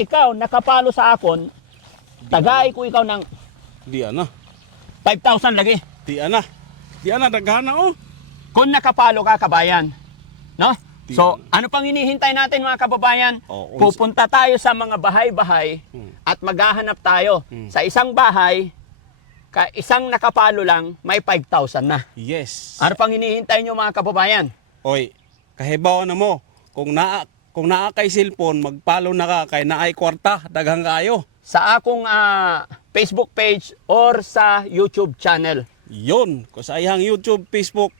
ikaw nakapalo sa akon, tagay ko ikaw ng Di ana. 5,000 lagi. Di ana. Di ana daghana oh. Kung nakapalo ka, kabayan. No? Di So, ano pang hinihintay natin mga kababayan? Oo, Pupunta tayo sa mga bahay-bahay at maghahanap tayo. Sa isang bahay, isang nakapalo lang, may 5,000 na. Yes. Ano pang hinihintay nyo mga kababayan? Oy, kahibaw na mo. Kung naa kay cellphone, magpalo na ka kay naay kwarta, daghang kaayo. Sa akong Facebook page or sa YouTube channel. Yon, ko sa iyang YouTube, Facebook,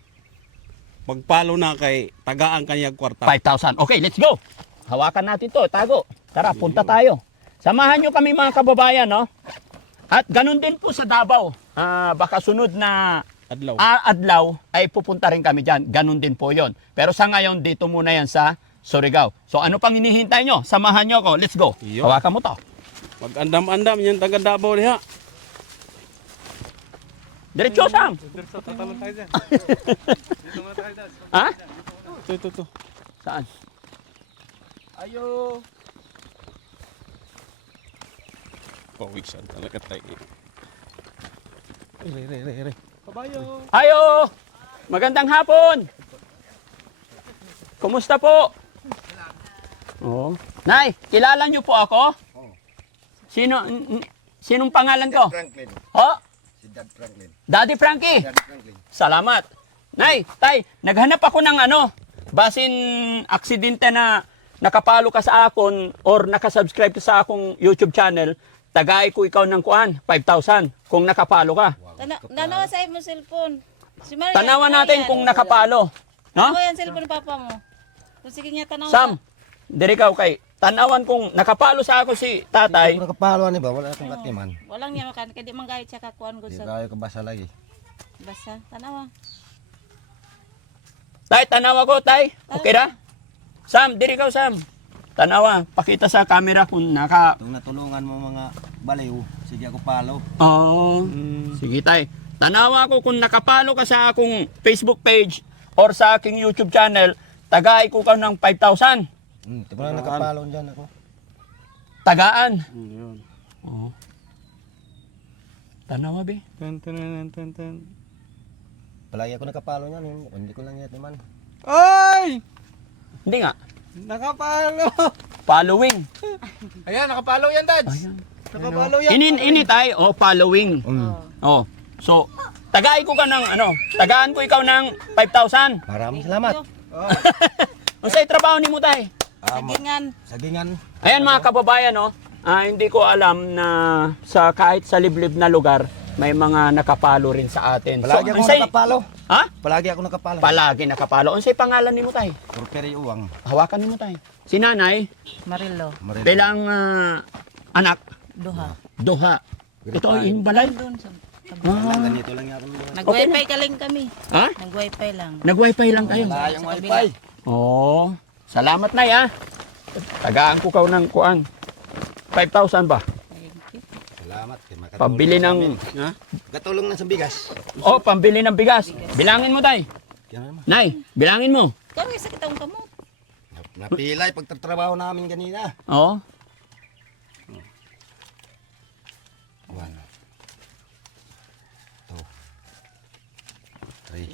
magpalo na kay tagaan kanyang kwarta. 5,000. Okay, let's go. Hawakan natin to, tago. Tara, punta tayo. Samahan nyo kami mga kababayan, no? At ganun din po sa Davao. Baka sunod na Adlaw. adlaw ay pupunta rin kami dyan. Ganun din po yon. Pero sa ngayon, dito muna yan sa Surigao. So ano pang hinihintay nyo? Samahan nyo ako. Let's go. Yo. Hawakan mo to. Mag-andam-andam yan taga Davao diha. Diretso, Sam. Ha? Ito. Saan? Ayo. Pawisan talaga tayo. Re. Kabayo. Ayo! Magandang hapon! Kumusta po? Oo. Nay, kilala niyo po ako? Sinong pangalan ko? Franklin. Ho? Si Dad Franklin. Daddy Frankie. Dad Franklin. Salamat. Nay, tay, naghanap ako ng basin aksidente na nakapalo ka sa akon or nakasubscribe ka sa akong YouTube channel, tagay ko ikaw ng kuan, 5,000 kung nakapalo ka. Dalawa sa mo cellphone. Si Maria, Tanawan natin kung nakapalo. No? Ako yan cellphone ng papa mo. So, sige nga tanaw Sam, diri ka kay tanawan kung nakapalo sa ako si tatay. Kung nakapaluan ni ba, wala akong katiman. Walang yan makan. Kaya di man gayet siya kakuan ko Di sa tayo kabasa lagi. basa. Tanawa. Tay, tanawa ko, tay. Okay ra? Sam, diri ka, Sam. Tanawa, pakita sa camera kung naka... Kung natulungan mo mga baliw, sige ako palo. Oo. Sige, tay. Tanawa ko kung nakapalo ka sa akong Facebook page or sa aking YouTube channel, tagay ko ka ng 5,000. Di ba na nakapalo dyan ako? Tagaan. Yun. Oo. Tanawa, be. Tan. Palagi ako nakapalo niyan, hindi ko lang yat naman. Ay! Hindi nga. Nakapalo! Following. Ayan, nakapalo yan, Dad. Ayan. Nakapalo yan. Ini tay, following. Oh. So, tagay ko ka ng tagaan ko ikaw ng 5,000. Maraming salamat. Ang sa'y trabaho ni mo tay. Sagingan. Sagingan. Ayan mga kababayan, hindi ko alam na kahit sa liblib na lugar, may mga nakapalo rin sa atin. Palagi ako unsay- nakapalo. Ha? Palagi ako nakapalo. Palagi nakapalo. Unsay pangalan ni mo tay? Porperi uwang. Hawakan ni mo tay. Si nanay, Marilo. Marilo. bilang anak, Duha. duha. Ito ay imbalay. Doon sa Ganito lang ako. Nag-wifi ka lang kami. Ha? Nag-wifi lang. Nag-wifi lang kayo. Wala yung wifi. Oo. Salamat nay ha. Tagaan ko kaw ng kuan. 5,000 ba? Thank you. Salamat. Pambili ng Katulong na sa bigas. pambili ng bigas. Bilangin mo tay. Yan naman. Nay, bilangin mo. Kami sa kitang kamot. Napilay pagtatrabaho namin kanina. Oo. 1, 2, 3,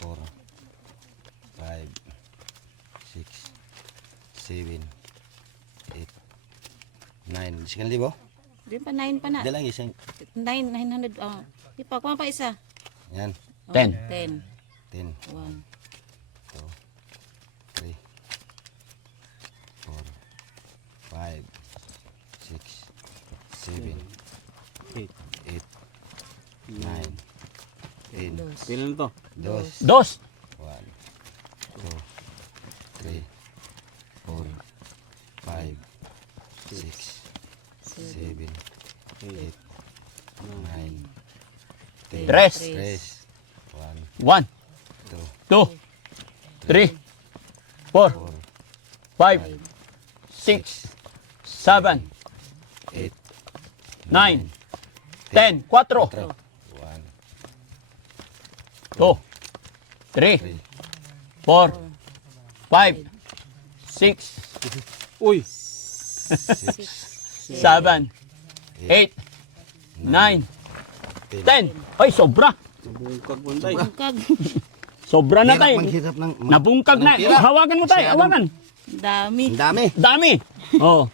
4, 5, 6, 7, 8, 9. Isikan libo? Di pa 9 pa na. Dalang isang. 900. Di pa. Kuha pa isa. Yan. 10. 10. 10, 1. 2, 3, 4, 5, 6, 7, 8, 9, 10, Pilan to? 2, Dos. 1, 2, 3, 4, 5, 6, 7, 8, 9, 10, Tres. 1, 1, 2, 2, 3, 4, 5, 6, 7, 8, 9, 10. 4. 1, 2, 3, 4, 5, 6, Uy! 7, 8, 9, 10. Ay, sobra. Nabungkag mo tay. Bungkag. Sobra na tay. Manghirap ng... Nabungkag na. Hawakan mo tay, hawakan. Dami. Ang dami. Dami. Oh.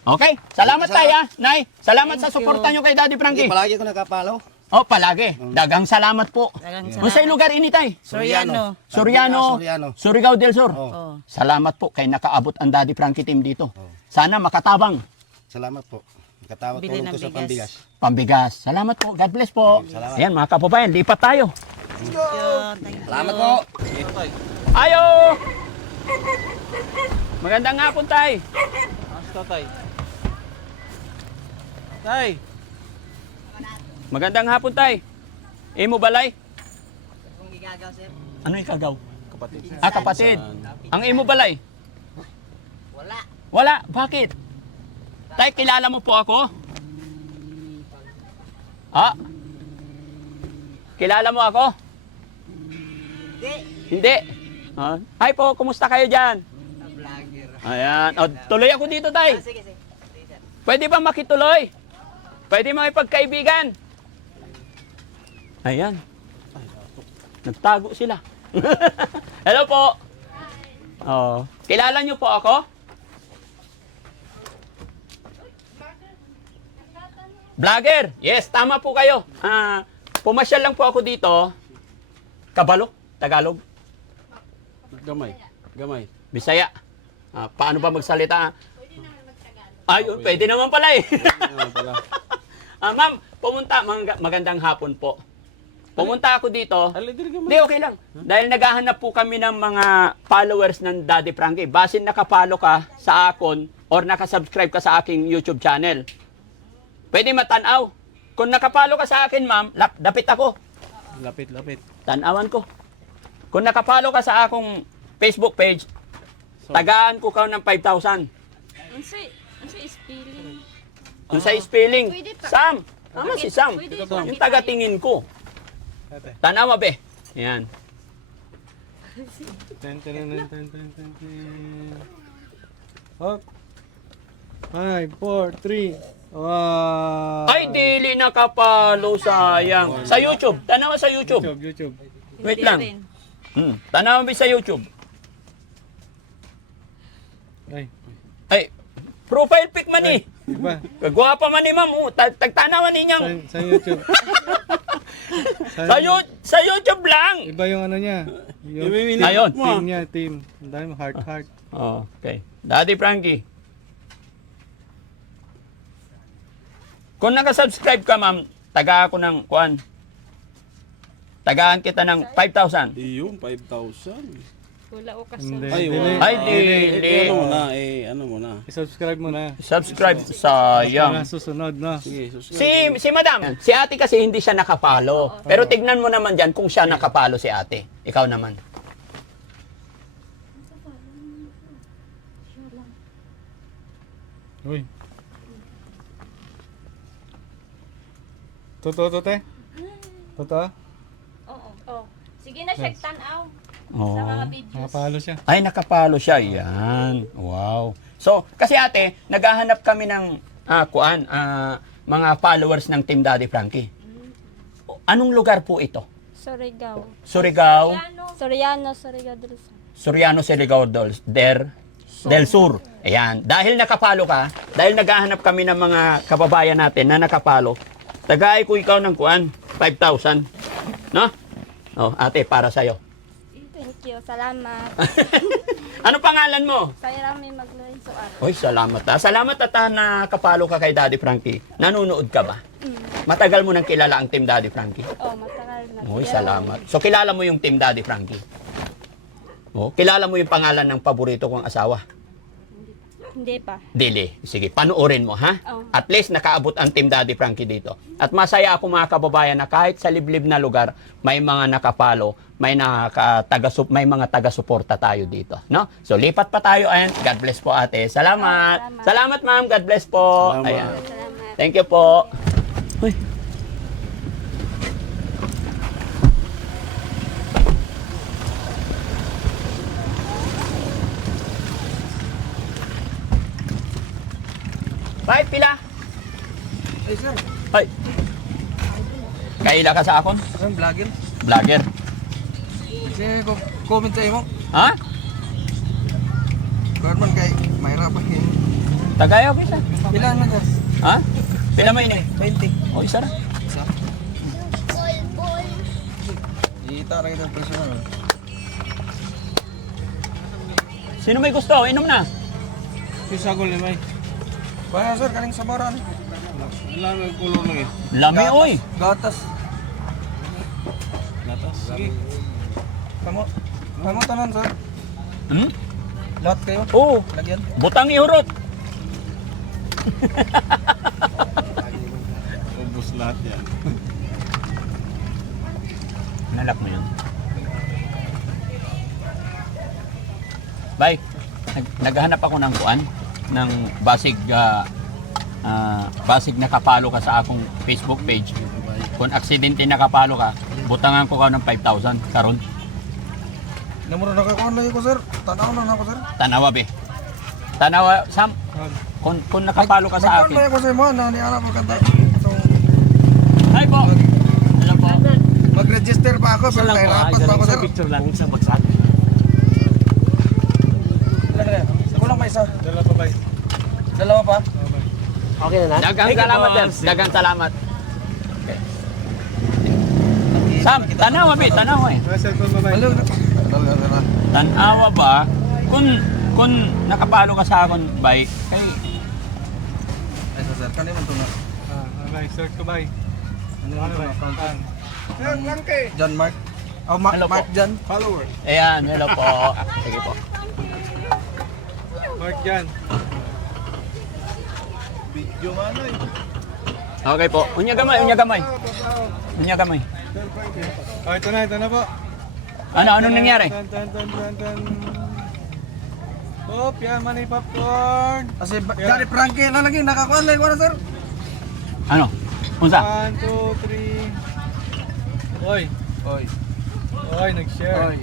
Okay, salamat tay ha, Nay. Salamat sa Thank suporta you. nyo kay Daddy Frankie. Palagi ko nakapalo. Oh, palagi. Dagang salamat po. Dagang Kung sa'yo lugar ini tay? Soriano. Soriano, Soriano. Surigao del Sur. Oh. Salamat po kay nakaabot ang Daddy Frankie team dito. Sana makatabang. Salamat po. Katawat Bili tulong ng ko sa bigas. pambigas. Pambigas. Salamat po. God bless po. Salamat. Ayan mga kababayan, lipat tayo. Yun, thank you. Salamat po. Ayo! Magandang hapon tay. Basta tay. Tay. Magandang hapon tay. Imo balay? Ano yung kagaw? Kapatid. Ah, kapatid. Ang imo balay? Wala. Wala. Bakit? Tay, kilala mo po ako? Ah? Kilala mo ako? Hindi. Ah. Hi po, kumusta kayo dyan? Ayan. O, tuloy ako dito, tay. Pwede ba makituloy? Pwede makipagkaibigan? Ayan. Nagtago sila. Hello po. Oh. Kilala niyo po ako? Vlogger. Yes, tama po kayo. Pumasyal lang po ako dito. Kabalo, Tagalog, Gamay. Gamay. Bisaya. Paano ba magsalita? Ayun, pwede naman pala eh. Pala. Ma'am, pumunta, magandang hapon po. Pumunta ako dito. Ali diri gamay. Hindi, okay lang. Dahil naghahanap po kami ng mga followers ng Daddy Frankie. Basin nakapalo ka sa akon or nakasubscribe ka sa aking YouTube channel. Pwede matanaw. Kung nakapalo ka sa akin, ma'am, dapit ako. Lapit, lapit. Tanawan ko. Kung nakapalo ka sa akong Facebook page, tagaan ko ka ng 5,000. Unsay spelling? Yung sa spelling, Pwede pa. Sam. Tama si Sam. Pwede pa. Yung taga-tingin ko. Ate. Tanawa, be. Yan. Ten, ten, ten, ten, ten, ten, ten. Hop. 5, 4, 3. Wow. Ay, dili nakapalo, sayang. Sa YouTube. Tanawa sa YouTube. YouTube. Wait Hindi lang. rin. Tanawa ba sa YouTube? Ay, Ay, profile pic man eh. iba. Kagwapa man ni ma'am. Tagtanawan ninyang. Sa YouTube. Sa YouTube lang. Iba yung ano niya. Yung Ayun. team niya, team. Ang dami, heart. Oh, okay. Daddy Frankie. Kung nakasubscribe ka, ma'am, taga ako ng kuan. Tagaan kita ng 5,000. Iyong 5,000. Wala o kasama. Hindi. Ay, dili. Ano mo na, ano mo na. I-subscribe mo na. Subscribe, sayang. Para susunod, no? Sige, subscribe. Si madam, si ate kasi hindi siya nakapalo. Pero tignan mo naman dyan kung siya nakapalo si ate. Ikaw naman. Uy. Totoo to, te? Totoo? Oo. Oh. Sige na siya, tanaw. Oh. Sa mga videos. Nakapalo siya. Ay, nakapalo siya. Yan. Wow. So, kasi ate, naghahanap kami ng mga followers ng Team Daddy Frankie. Anong lugar po ito? Surigao. Surigao, Soriano, Surigao del Sur. Soriano, Surigao del Sur. Ayan. Dahil nakapalo ka, dahil naghahanap kami ng mga kababayan natin na nakapalo, tagay ko ikaw ng 5,000. No? Oh, ate, para sa'yo. Thank you. Salamat. Ano pangalan mo? Saya rami magloy suar. Oy, salamat ha. Salamat at nakapalo ka kay Daddy Frankie. Nanonood ka ba? Matagal mo nang kilala ang Team Daddy Frankie? Oh, matagal na. Oy, salamat. So, kilala mo yung Team Daddy Frankie? Oh, kilala mo yung pangalan ng paborito kong asawa? Hindi pa. Dili. Sige, panoorin mo, ha? Oh. At least nakaabot ang Team Daddy Frankie dito. At masaya ako mga kababayan na kahit sa liblib na lugar, may mga nakapalo, may mga taga-suporta tayo dito, no? So lipat pa tayo and God bless po ate. Salamat. Salamat. Salamat ma'am. God bless po. Salamat. Ayan. Salamat. Thank you po. Uy. Bay, pila. Ay, sir. Ay. Kaila ka sa akon? Ang vlogger. Vlogger. Sige, comment sa imo. Ha? Garman kay mahirapan kayo. Tagayaw kita. Ilan man sir? Ha? Pila mo ini? 20. O, isa na. Isa. Ita na kita personal. Sino may gusto? Inom na. Pisagol ni May. Kaya sir, kaning sabaran. Ilan ang kulong lang eh. Lami, oy. Gatas. Latas. Sige. Kamu tanan sir. Hmm? Lahat kayo. Oo. Lagyan. Butang ihurot. Ubus lahat yan. Nalak mo yun. Bay, naghahanap ako ng kuan, ng basig, basig nakapalo ka sa akong Facebook page. Kung aksidente nakapalo ka, butangan ko ka ng 5,000 karon. Namuro na kakuan lagi ko sir. Tanaw na ako sir. Tanawa be. Tanawa Sam. Kung nakapalo ka sa akin. Nagkuan ko sa imo na ni anak ko kanta. Hi po. Hello po. Mag-register pa ako pero kahirapan pa ako sir. Picture lang sa bagsak. Kulang pa isa. Dala pa bay. Dalawa pa. Dagang salamat sir. Dagang salamat. Sam, tanawa be, tanawa eh. Cellphone ba bay? Hello. Tanawa ba kung nakapalo ka sa akin bay kay Ay sir, kanina man to na. Bay, search ko bay. Ano Ano to bay? na account? Yan lang kay. John Mark. Oh, Hello po. Mark John. Follower. ayan, hello po. Sige po. Mark Jan. Video man eh. Okay po. Unya gamay, unya gamay. Unya gamay. Oh, ito na po. Ano nangyari? Tan. Pop, yan man popcorn. Kasi dari Frankie na lagi nakakuan lagi ko sir. Ano? Unsa? 1, 2, 3. Oy, Oy. nag-share. Oy.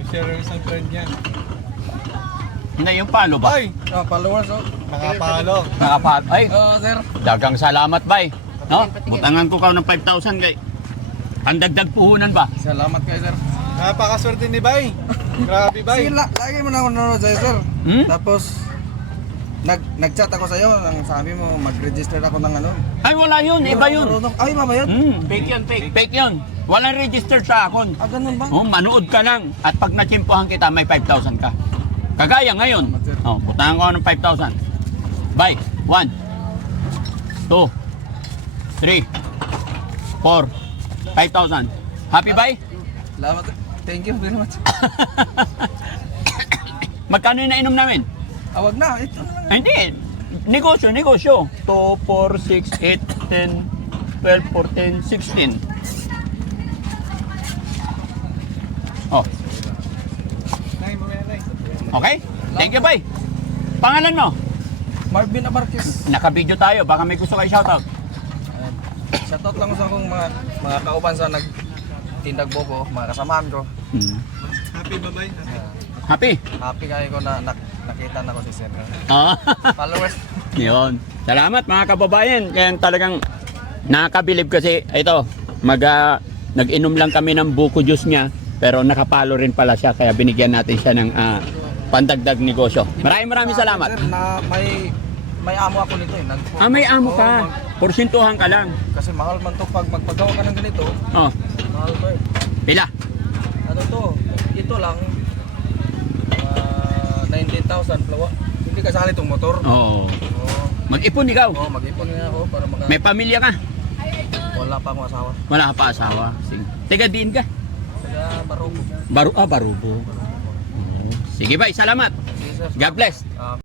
Nag-share yung isang friend niya. Hindi yung palo ba? Oy, Followers oh. nakapalo. Nakapalo. Ay, Oh, sir. dagang salamat bay. No? Butangan ko ka ng 5,000 kay. Ang dagdag puhunan ba? Salamat kayo sir. Napakaswerte ni Bay. Grabe Bay. Sige, lagi mo na ako nanonood sa'yo, sir. Hmm? Tapos, nag-chat ako sa'yo. Ang sabi mo, mag-register ako ng ano. Ay, wala yun. Iba yun. Ay, iba ba yun? Fake yun, fake. Fake yun. Walang registered sa akon. Ah, ganun ba? Oh, manood ka lang. At pag natsimpuhan kita, may 5,000 ka. Kagaya ngayon. Oh, butangan ko ng 5,000. Bye. 1, 2, 3, 4, 5,000. Happy bye? Salamat. Thank you very much. Magkano yung nainom namin? Awag na. Ito na lang. Ay, hindi. Negosyo. 2, 4, 6, 8, 10, 12, 14, 16. Oh, Nay, mamaya nay. okay? Thank you, bye. Pangalan mo? Marvin Abarquez. Naka-video tayo. Baka may gusto kayo shoutout. Shoutout lang sa akong mga kauban sa nagtindag boko, mga kasamahan ko. Happy ba Bay? Happy? Happy kayo ko na nakita na ko si Sir. Ah. Followers. Yun. Salamat mga kababayan. Kaya talagang nakakabilib kasi ito, nag-inom lang kami ng buko juice niya pero nakapalo rin pala siya kaya binigyan natin siya ng pandagdag negosyo. Maraming salamat. Sir, na may amo ako nito eh. May amo Oo, ka. Porsintuhan ka lang. kasi mahal man to pag magpagawa ka ng ganito. Oh, Mahal to eh. pila? Ano to? Ito lang 19,000 plawa. Hindi kasali tong motor. Oo. Oo. Mag-ipon ikaw. Oh, mag-ipon nga ako para May pamilya ka. wala pa akong asawa. Wala ka pa asawa. Sige. Tiga din ka. Kaya barugo. Barubo. Oo. Sige bye, salamat. Sige sir. God bless.